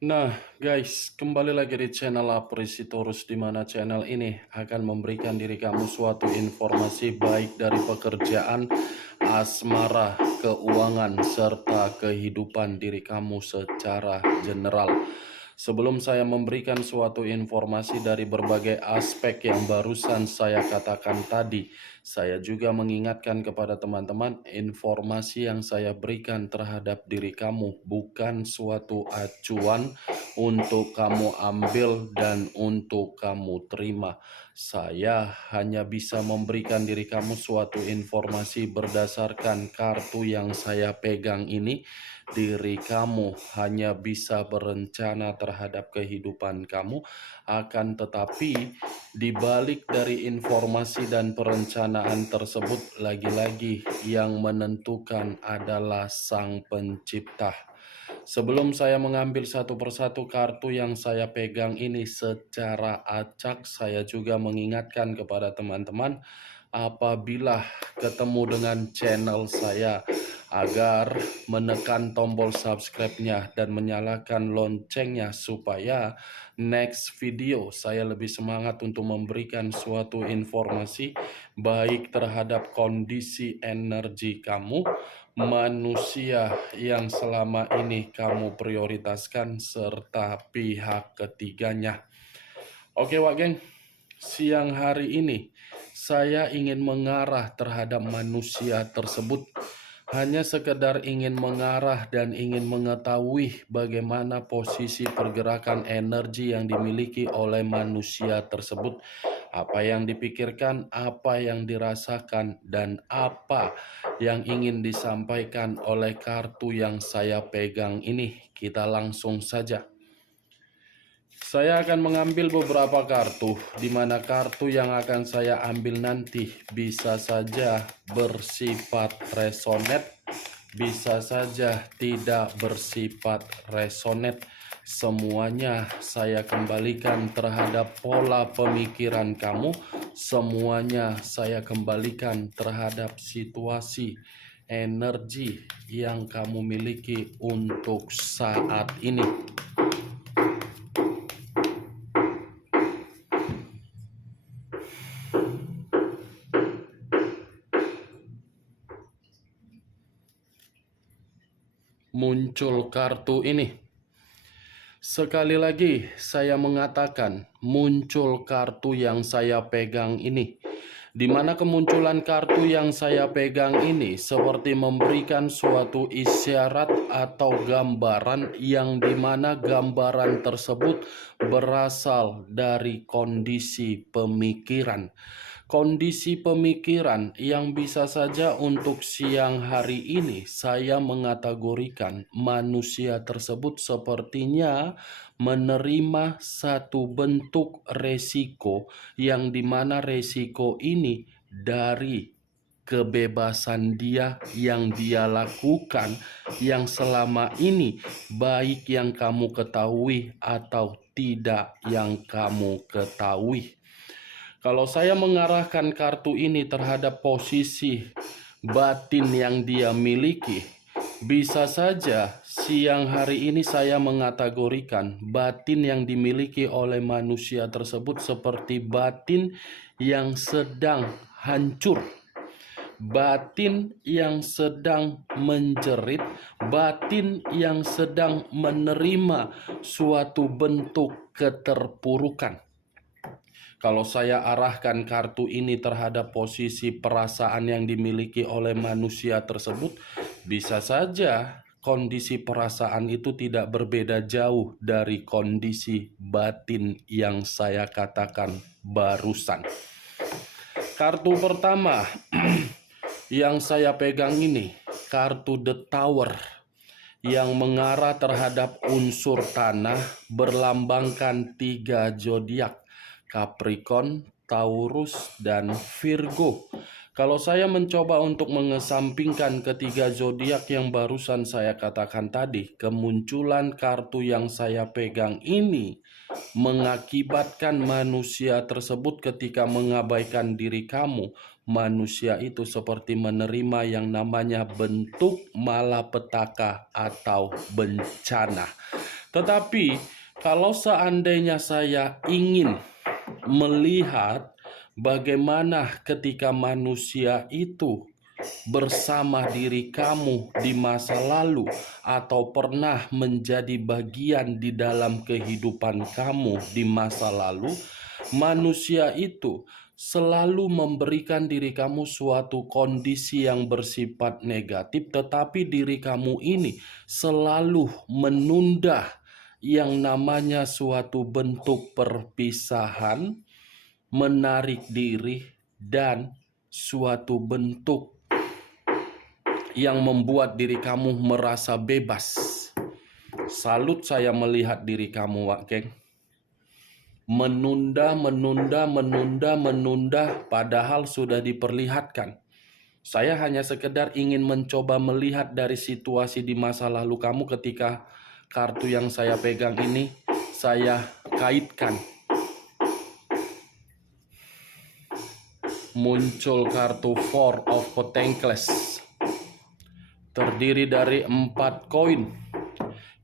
Nah, guys, kembali lagi di channel Apresitorus, di mana channel ini akan memberikan diri kamu suatu informasi baik dari pekerjaan, asmara, keuangan, serta kehidupan diri kamu secara general. Sebelum saya memberikan suatu informasi dari berbagai aspek yang barusan saya katakan tadi, saya juga mengingatkan kepada teman-teman, informasi yang saya berikan terhadap diri kamu bukan suatu acuan untuk kamu ambil dan untuk kamu terima. Saya hanya bisa memberikan diri kamu suatu informasi berdasarkan kartu yang saya pegang ini. Diri kamu hanya bisa berencana terhadap kehidupan kamu, akan tetapi di balik dari informasi dan perencanaan tersebut, lagi-lagi yang menentukan adalah Sang Pencipta. Sebelum saya mengambil satu persatu kartu yang saya pegang ini secara acak, saya juga mengingatkan kepada teman-teman, apabila ketemu dengan channel saya, agar menekan tombol subscribe-nya dan menyalakan loncengnya supaya next video saya lebih semangat untuk memberikan suatu informasi baik terhadap kondisi energi kamu, manusia yang selama ini kamu prioritaskan, serta pihak ketiganya. Oke Wak Geng, siang hari ini saya ingin mengarah terhadap manusia tersebut. Hanya sekedar ingin mengarah dan ingin mengetahui bagaimana posisi pergerakan energi yang dimiliki oleh manusia tersebut. Apa yang dipikirkan, apa yang dirasakan, dan apa yang ingin disampaikan oleh kartu yang saya pegang ini. Kita langsung saja. Saya akan mengambil beberapa kartu, di mana kartu yang akan saya ambil nanti bisa saja bersifat resonate, bisa saja tidak bersifat resonate. Semuanya saya kembalikan terhadap pola pemikiran kamu, semuanya saya kembalikan terhadap situasi energi yang kamu miliki untuk saat ini. Muncul kartu ini. Sekali lagi saya mengatakan, muncul kartu yang saya pegang ini. Di mana kemunculan kartu yang saya pegang ini seperti memberikan suatu isyarat atau gambaran, yang dimana gambaran tersebut berasal dari kondisi pemikiran. Kondisi pemikiran yang bisa saja untuk siang hari ini saya mengategorikan manusia tersebut sepertinya menerima satu bentuk resiko, yang dimana resiko ini dari kebebasan dia yang dia lakukan, yang selama ini baik yang kamu ketahui atau tidak yang kamu ketahui. Kalau saya mengarahkan kartu ini terhadap posisi batin yang dia miliki, bisa saja siang hari ini saya mengategorikan batin yang dimiliki oleh manusia tersebut seperti batin yang sedang hancur, batin yang sedang menjerit, batin yang sedang menerima suatu bentuk keterpurukan. Kalau saya arahkan kartu ini terhadap posisi perasaan yang dimiliki oleh manusia tersebut, bisa saja kondisi perasaan itu tidak berbeda jauh dari kondisi batin yang saya katakan barusan. Kartu pertama yang saya pegang ini, kartu The Tower, yang mengarah terhadap unsur tanah, berlambangkan 3 zodiak: Capricorn, Taurus, dan Virgo. Kalau saya mencoba untuk mengesampingkan ketiga zodiak yang barusan saya katakan tadi, kemunculan kartu yang saya pegang ini mengakibatkan manusia tersebut ketika mengabaikan diri kamu, manusia itu seperti menerima yang namanya bentuk malapetaka atau bencana. Tetapi kalau seandainya saya ingin melihat bagaimana ketika manusia itu bersama diri kamu di masa lalu atau pernah menjadi bagian di dalam kehidupan kamu di masa lalu, manusia itu selalu memberikan diri kamu suatu kondisi yang bersifat negatif, tetapi diri kamu ini selalu menunda yang namanya suatu bentuk perpisahan, menarik diri, dan suatu bentuk yang membuat diri kamu merasa bebas. Salut saya melihat diri kamu, Wak Geng. Menunda, padahal sudah diperlihatkan. Saya hanya sekedar ingin mencoba melihat dari situasi di masa lalu kamu ketika kartu yang saya pegang ini saya kaitkan. Muncul kartu Four of Pentacles. Terdiri dari 4 koin.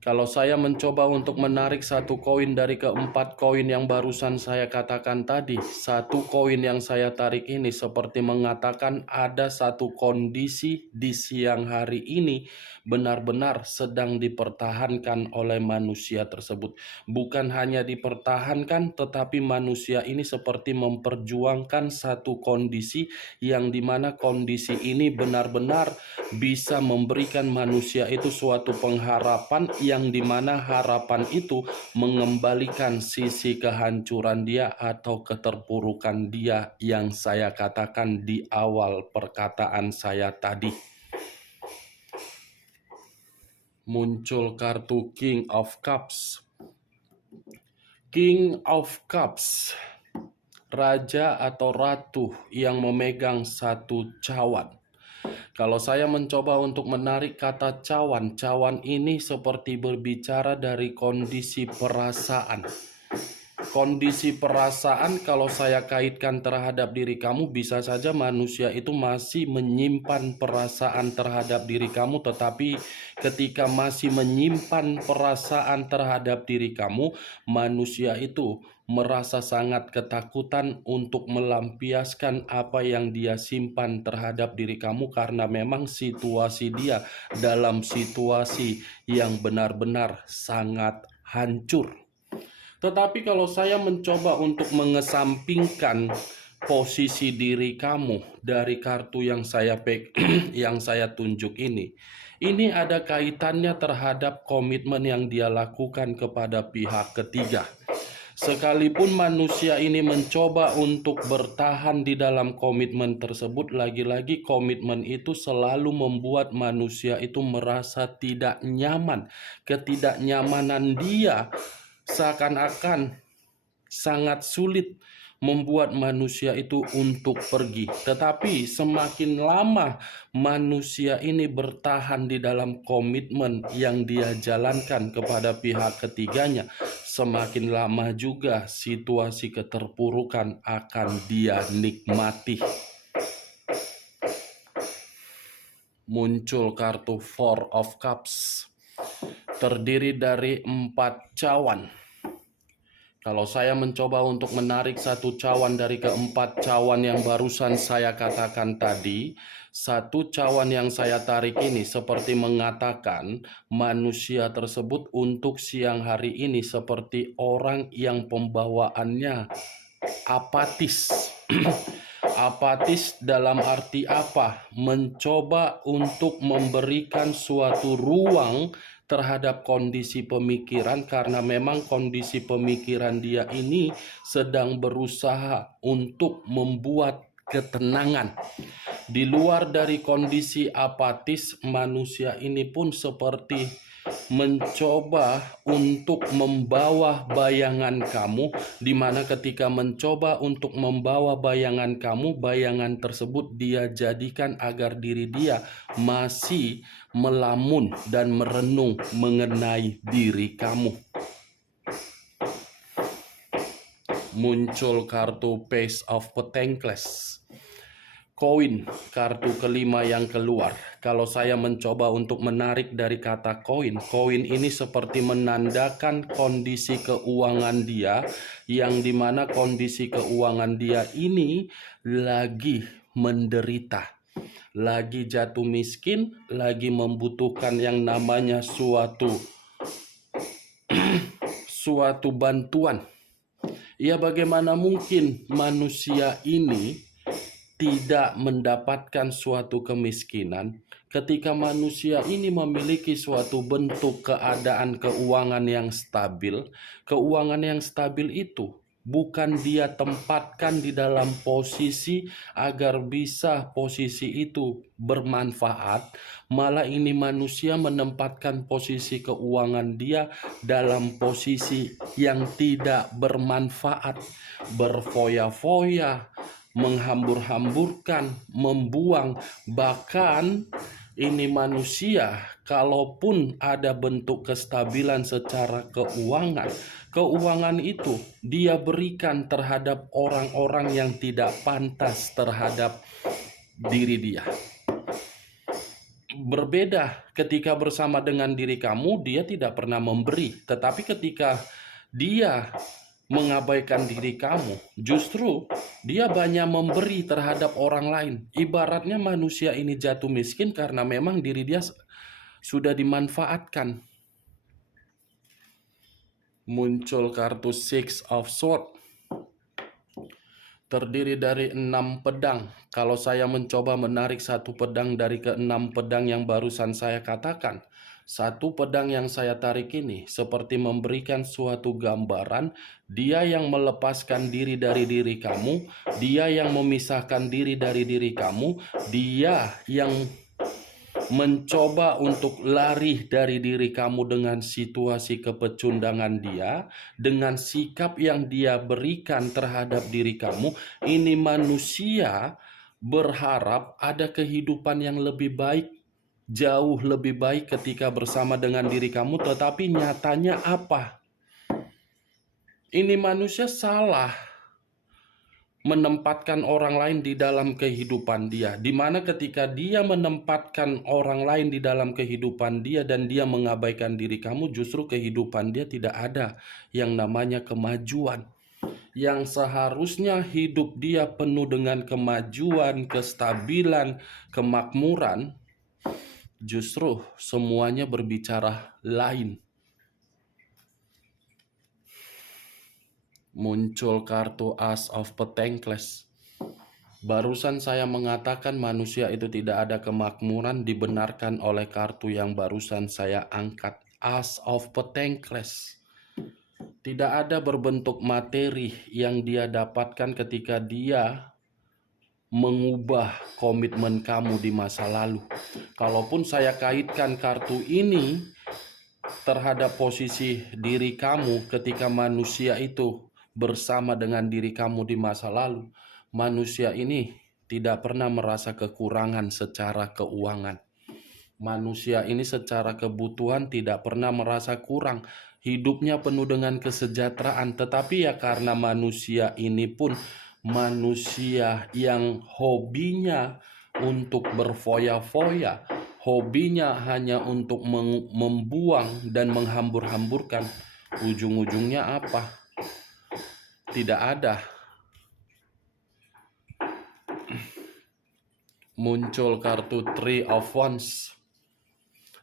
Kalau saya mencoba untuk menarik satu koin dari keempat koin yang barusan saya katakan tadi, satu koin yang saya tarik ini seperti mengatakan ada satu kondisi di siang hari ini benar-benar sedang dipertahankan oleh manusia tersebut. Bukan hanya dipertahankan, tetapi manusia ini seperti memperjuangkan satu kondisi yang dimana kondisi ini benar-benar bisa memberikan manusia itu suatu pengharapan yang dimana harapan itu mengembalikan sisi kehancuran dia atau keterpurukan dia yang saya katakan di awal perkataan saya tadi. Muncul kartu King of Cups. King of Cups, raja atau ratu yang memegang satu cawan. Kalau saya mencoba untuk menarik kata cawan, cawan ini seperti berbicara dari kondisi perasaan. Kondisi perasaan kalau saya kaitkan terhadap diri kamu, bisa saja manusia itu masih menyimpan perasaan terhadap diri kamu, tetapi ketika masih menyimpan perasaan terhadap diri kamu, manusia itu merasa sangat ketakutan untuk melampiaskan apa yang dia simpan terhadap diri kamu karena memang situasi dia dalam situasi yang benar-benar sangat hancur. Tetapi kalau saya mencoba untuk mengesampingkan posisi diri kamu dari kartu yang saya yang saya tunjuk ini ada kaitannya terhadap komitmen yang dia lakukan kepada pihak ketiga. Sekalipun manusia ini mencoba untuk bertahan di dalam komitmen tersebut, lagi-lagi komitmen itu selalu membuat manusia itu merasa tidak nyaman. Ketidaknyamanan dia seakan-akan sangat sulit membuat manusia itu untuk pergi. Tetapi semakin lama manusia ini bertahan di dalam komitmen yang dia jalankan kepada pihak ketiganya, semakin lama juga situasi keterpurukan akan dia nikmati. Muncul kartu Four of Cups, terdiri dari 4 cawan. Kalau saya mencoba untuk menarik satu cawan dari keempat cawan yang barusan saya katakan tadi, satu cawan yang saya tarik ini seperti mengatakan manusia tersebut untuk siang hari ini seperti orang yang pembawaannya apatis. Apatis dalam arti apa? Mencoba untuk memberikan suatu ruang terhadap kondisi pemikiran karena memang kondisi pemikiran dia ini sedang berusaha untuk membuat ketenangan. Di luar dari kondisi apatis, manusia ini pun seperti mencoba untuk membawa bayangan kamu, di mana ketika mencoba untuk membawa bayangan kamu, bayangan tersebut dia jadikan agar diri dia masih melamun dan merenung mengenai diri kamu. Muncul kartu Page of Pentacles. koin, kartu kelima yang keluar. Kalau saya mencoba untuk menarik dari kata koin, koin ini seperti menandakan kondisi keuangan dia, yang dimana kondisi keuangan dia ini lagi menderita, lagi jatuh miskin, lagi membutuhkan yang namanya suatu bantuan. Ya, bagaimana mungkin manusia ini tidak mendapatkan suatu kemiskinan ketika manusia ini memiliki suatu bentuk keadaan keuangan yang stabil. Keuangan yang stabil itu bukan dia tempatkan di dalam posisi agar bisa posisi itu bermanfaat, malah ini manusia menempatkan posisi keuangan dia dalam posisi yang tidak bermanfaat, berfoya-foya, menghambur-hamburkan, membuang. Bahkan ini manusia, kalaupun ada bentuk kestabilan secara keuangan, keuangan itu dia berikan terhadap orang-orang yang tidak pantas terhadap diri dia. Berbeda ketika bersama dengan diri kamu, dia tidak pernah memberi. Tetapi ketika dia mengabaikan diri kamu, justru dia banyak memberi terhadap orang lain. Ibaratnya manusia ini jatuh miskin karena memang diri dia sudah dimanfaatkan. Muncul kartu Six of Swords, terdiri dari 6 pedang. Kalau saya mencoba menarik satu pedang dari ke-6 pedang yang barusan saya katakan, satu pedang yang saya tarik ini seperti memberikan suatu gambaran, dia yang melepaskan diri dari diri kamu, dia yang memisahkan diri dari diri kamu, dia yang mencoba untuk lari dari diri kamu dengan situasi kepecundangan dia, dengan sikap yang dia berikan terhadap diri kamu. Ini manusia berharap ada kehidupan yang lebih baik, jauh lebih baik ketika bersama dengan diri kamu, tetapi nyatanya apa? Ini manusia salah menempatkan orang lain di dalam kehidupan dia, di mana ketika dia menempatkan orang lain di dalam kehidupan dia dan dia mengabaikan diri kamu, justru kehidupan dia tidak ada yang namanya kemajuan. Yang seharusnya hidup dia penuh dengan kemajuan, kestabilan, kemakmuran, justru semuanya berbicara lain. Muncul kartu Ace of Pentacles. Barusan saya mengatakan manusia itu tidak ada kemakmuran, dibenarkan oleh kartu yang barusan saya angkat, Ace of Pentacles. Tidak ada berbentuk materi yang dia dapatkan ketika dia mengubah komitmen kamu di masa lalu. Kalaupun saya kaitkan kartu ini terhadap posisi diri kamu ketika manusia itu bersama dengan diri kamu di masa lalu, manusia ini tidak pernah merasa kekurangan secara keuangan. Manusia ini secara kebutuhan tidak pernah merasa kurang. Hidupnya penuh dengan kesejahteraan. Tetapi ya karena manusia ini pun manusia yang hobinya untuk berfoya-foya, hobinya hanya untuk membuang dan menghambur-hamburkan, ujung-ujungnya apa? Tidak ada. Muncul kartu Three of Wands,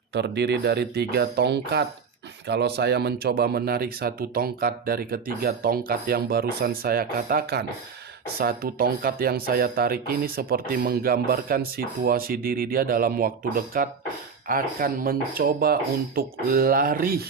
terdiri dari 3 tongkat. Kalau saya mencoba menarik satu tongkat dari ketiga tongkat yang barusan saya katakan, satu tongkat yang saya tarik ini seperti menggambarkan situasi diri dia dalam waktu dekat akan mencoba untuk lari.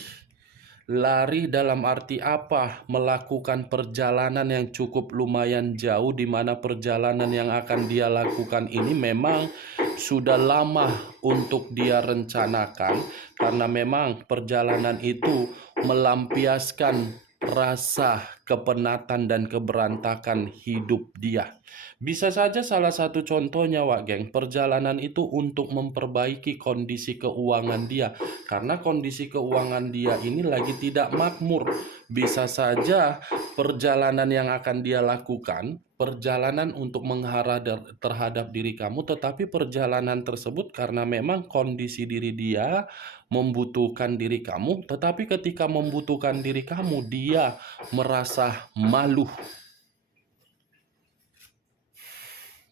Lari dalam arti apa? Melakukan perjalanan yang cukup lumayan jauh, di mana perjalanan yang akan dia lakukan ini memang sudah lama untuk dia rencanakan, karena memang perjalanan itu melampiaskan rasa kepenatan dan keberantakan hidup dia. Bisa saja salah satu contohnya, Wak Geng, perjalanan itu untuk memperbaiki kondisi keuangan dia. Karena kondisi keuangan dia ini lagi tidak makmur. Bisa saja perjalanan yang akan dia lakukan, perjalanan untuk menghadap terhadap diri kamu, tetapi perjalanan tersebut karena memang kondisi diri dia membutuhkan diri kamu, tetapi ketika membutuhkan diri kamu, dia merasa malu.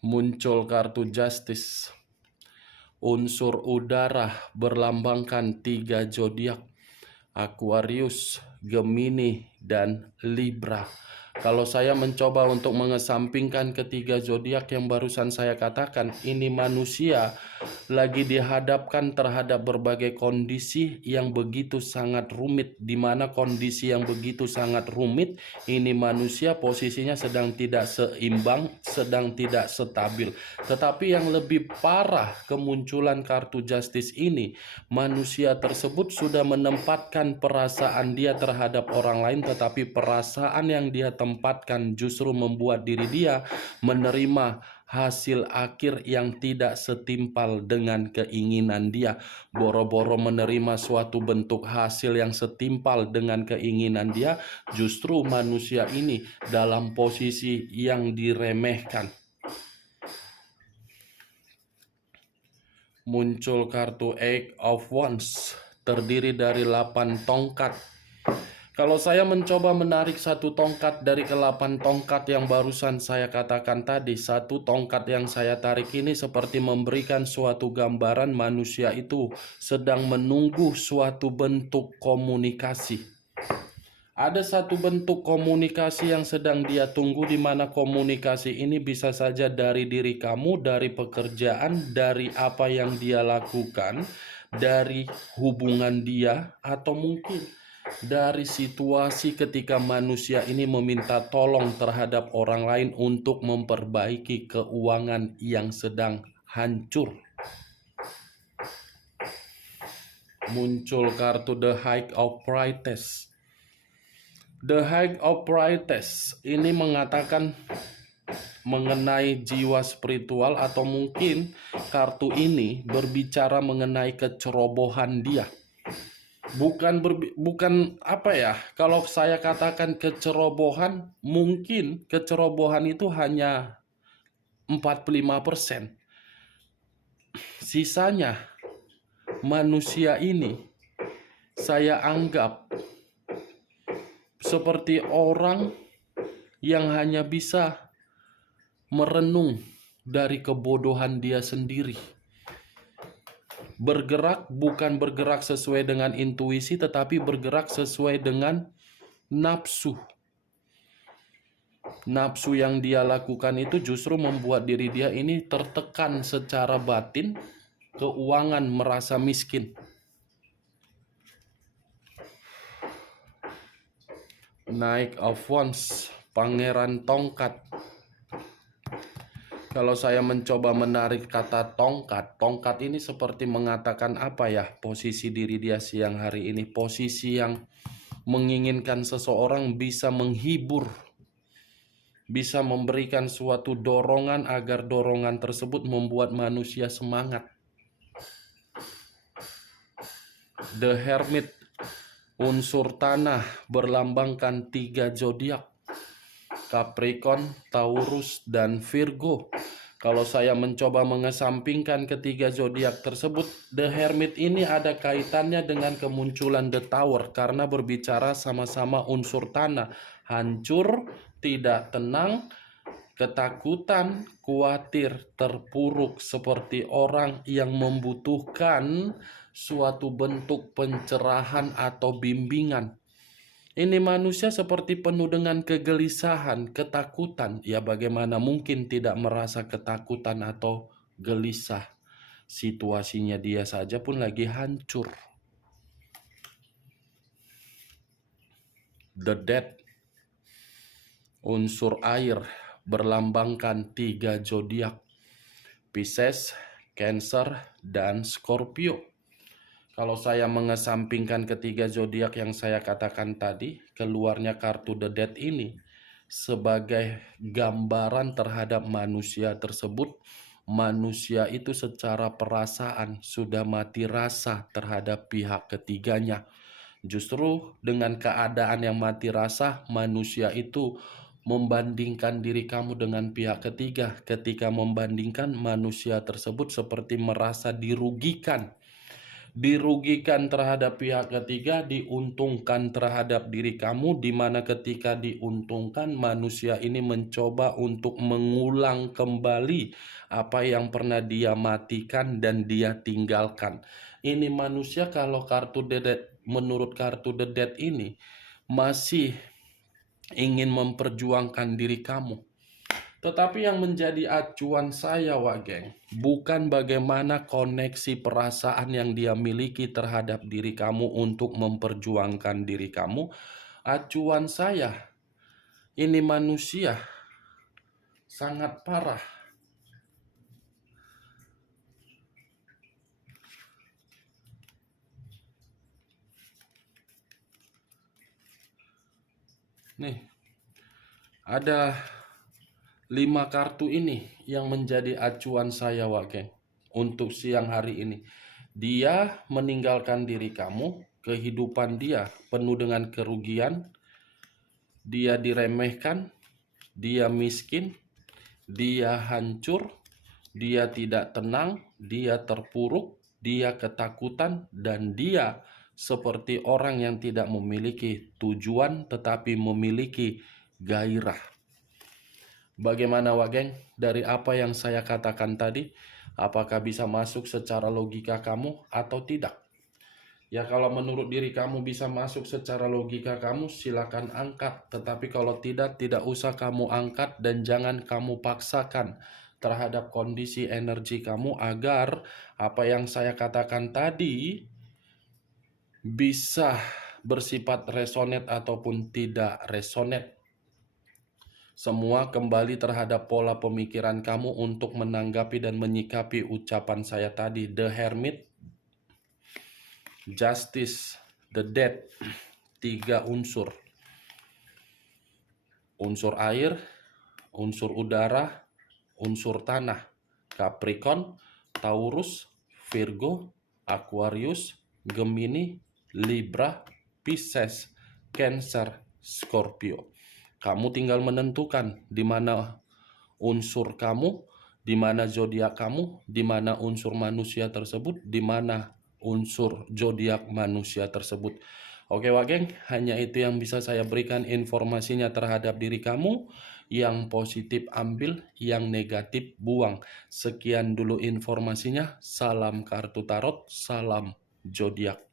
Muncul kartu Justice. Unsur udara berlambangkan 3 zodiak: Aquarius, Gemini, dan Libra. Kalau saya mencoba untuk mengesampingkan ketiga zodiak yang barusan saya katakan, ini manusia lagi dihadapkan terhadap berbagai kondisi yang begitu sangat rumit. Di mana kondisi yang begitu sangat rumit, ini manusia posisinya sedang tidak seimbang, sedang tidak stabil. Tetapi yang lebih parah kemunculan kartu Justice ini, manusia tersebut sudah menempatkan perasaan dia terhadap orang lain, tetapi perasaan yang dia tempatkan justru membuat diri dia menerima hasil akhir yang tidak setimpal dengan keinginan dia. Boro-boro menerima suatu bentuk hasil yang setimpal dengan keinginan dia, justru manusia ini dalam posisi yang diremehkan. Muncul kartu Eight of Wands, terdiri dari 8 tongkat. Kalau saya mencoba menarik satu tongkat dari ke-8 tongkat yang barusan saya katakan tadi, satu tongkat yang saya tarik ini seperti memberikan suatu gambaran manusia itu sedang menunggu suatu bentuk komunikasi. Ada satu bentuk komunikasi yang sedang dia tunggu, di mana komunikasi ini bisa saja dari diri kamu, dari pekerjaan, dari apa yang dia lakukan, dari hubungan dia, atau mungkin dari situasi ketika manusia ini meminta tolong terhadap orang lain untuk memperbaiki keuangan yang sedang hancur. Muncul kartu The High of Priestess. The High of Priestess ini mengatakan mengenai jiwa spiritual, atau mungkin kartu ini berbicara mengenai kecerobohan dia. Bukan apa ya, kalau saya katakan kecerobohan, mungkin kecerobohan itu hanya 45%. Sisanya manusia ini saya anggap seperti orang yang hanya bisa merenung dari kebodohan dia sendiri. Bergerak bukan bergerak sesuai dengan intuisi, tetapi bergerak sesuai dengan nafsu. Nafsu yang dia lakukan itu justru membuat diri dia ini tertekan secara batin, keuangan, merasa miskin. Knight of Wands, Pangeran Tongkat. Kalau saya mencoba menarik kata tongkat, tongkat ini seperti mengatakan apa ya, posisi diri dia siang hari ini, posisi yang menginginkan seseorang bisa menghibur, bisa memberikan suatu dorongan agar dorongan tersebut membuat manusia semangat. The Hermit, unsur tanah, berlambangkan 3 zodiak: Capricorn, Taurus, dan Virgo. Kalau saya mencoba mengesampingkan ketiga zodiak tersebut, The Hermit ini ada kaitannya dengan kemunculan The Tower karena berbicara sama-sama unsur tanah, hancur, tidak tenang, ketakutan, khawatir, terpuruk, seperti orang yang membutuhkan suatu bentuk pencerahan atau bimbingan. Ini manusia seperti penuh dengan kegelisahan, ketakutan. Ya, bagaimana mungkin tidak merasa ketakutan atau gelisah? Situasinya dia saja pun lagi hancur. The Death, unsur air, berlambangkan 3 zodiak: Pisces, Cancer, dan Scorpio. Kalau saya mengesampingkan ketiga zodiak yang saya katakan tadi, keluarnya kartu The Death ini sebagai gambaran terhadap manusia tersebut. Manusia itu secara perasaan sudah mati rasa terhadap pihak ketiganya. Justru dengan keadaan yang mati rasa, manusia itu membandingkan diri kamu dengan pihak ketiga. Ketika membandingkan, manusia tersebut seperti merasa dirugikan terhadap pihak ketiga, diuntungkan terhadap diri kamu, di mana ketika diuntungkan, manusia ini mencoba untuk mengulang kembali apa yang pernah dia matikan dan dia tinggalkan. Ini manusia kalau menurut kartu The Death ini masih ingin memperjuangkan diri kamu. Tetapi yang menjadi acuan saya, Wak Geng, bukan bagaimana koneksi perasaan yang dia miliki terhadap diri kamu untuk memperjuangkan diri kamu. Acuan saya, ini manusia sangat parah. Nih, ada 5 kartu ini yang menjadi acuan saya, Wak Geng, untuk siang hari ini. Dia meninggalkan diri kamu, kehidupan dia penuh dengan kerugian, dia diremehkan, dia miskin, dia hancur, dia tidak tenang, dia terpuruk, dia ketakutan, dan dia seperti orang yang tidak memiliki tujuan tetapi memiliki gairah. Bagaimana, Wak Geng? Dari apa yang saya katakan tadi, apakah bisa masuk secara logika kamu atau tidak? Ya, kalau menurut diri kamu bisa masuk secara logika kamu, silakan angkat. Tetapi kalau tidak usah kamu angkat dan jangan kamu paksakan terhadap kondisi energi kamu agar apa yang saya katakan tadi bisa bersifat resonate ataupun tidak resonate. Semua kembali terhadap pola pemikiran kamu untuk menanggapi dan menyikapi ucapan saya tadi. The Hermit, Justice, The Death, 3 unsur. Unsur air, unsur udara, unsur tanah. Capricorn, Taurus, Virgo, Aquarius, Gemini, Libra, Pisces, Cancer, Scorpio. Kamu tinggal menentukan di mana unsur kamu, di mana zodiak kamu, di mana unsur manusia tersebut, di mana unsur zodiak manusia tersebut. Oke, Wak Geng, hanya itu yang bisa saya berikan informasinya terhadap diri kamu. Yang positif ambil, yang negatif buang. Sekian dulu informasinya. Salam kartu tarot, salam zodiak.